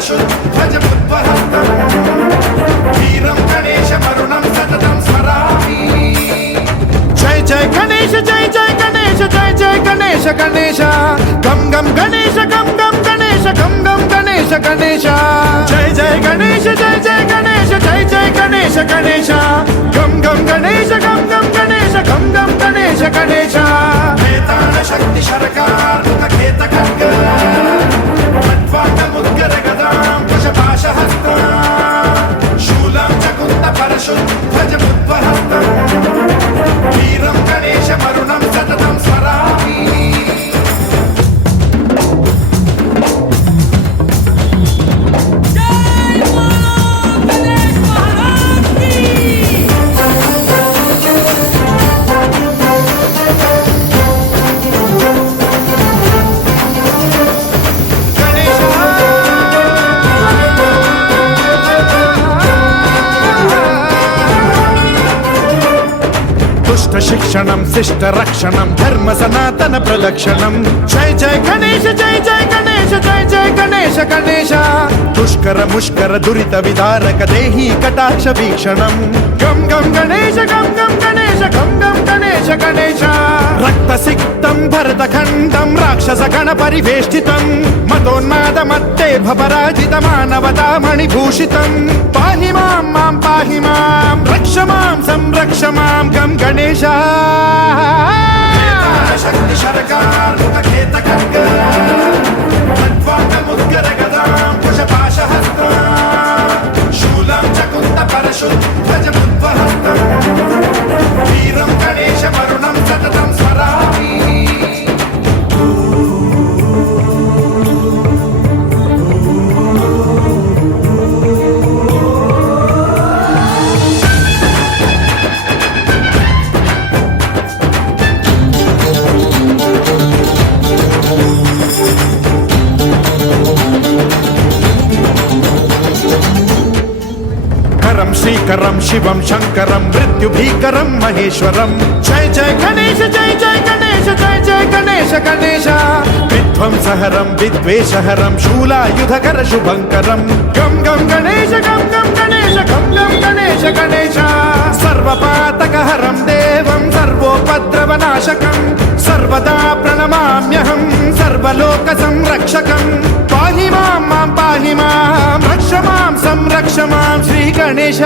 परशुध्वजमुद्वहस्तम् वीरं गणेशमरुणं सततं स्मरामि। जय जय गणेश जय जय गणेश जय जय गणेश गणेश गम गम गणेश गम गम गणेश गम गम गणेश गणेश जय जय गणेश जय जय गणेश जय जय गणेश गणेश गम गम गणेश गम गम गणेश गम गम गणेश गणेश वेताल शक्ति शरकार मुखखेत खड्ग खट्वाङ्गमुद्गर गदां कुशपाशहस्तं शूलं च कुन्द परशुध्वजमुद्वहस्तम् वीरं गणेशमरुणं सततं स्मरामि। शिक्षणं शिष्ट रक्षणं धर्म सनातन प्रदक्षिणं जय जय गणेश जय जय गणेश जय जय गणेश गणेश दुष्कर मुष्कर दुरित विदारक देहि कटाक्ष वीक्षणं गम गम गणेश गम गम गणेश गम गम गणेश गणेश रक्त सिक्तं भरत खण्डं राक्षस गण परिवेष्टितं मदोन्माद मत्ते भपराजित मानवता मणिभूषितं पाहि मां मां पाहि मां रक्ष मां संरक्ष मां गम गणेश शक्ति शरकार मुखखेत खड्ग खट्वाङ्गमुद्गर गदां कुशपाशहस्तं शूलं च कुन्द परशुध्वजमुद्वहस्तम् वीरं गणेशमरुणं सततं स्मरामि। श्रीकरं शिवं शंकरं मृत्युभीकरं महेश्वरं जय जय गणेश जय जय गणेश जय जय गणेश गणेश विध्वंसहरं विद्वेषहरं शूलायुधकर शुभंकरं गम गम गणेश गम गम गणेश गम गम गणेश गणेश सर्वपातकहरं देवं सर्वोपद्रवनाशकं सर्वदा प्रणमाम्यहं सर्वलोकसंरक्षकं पाहि मां मां पाहि मां रक्ष मां संरक्ष मां श्री गणेश।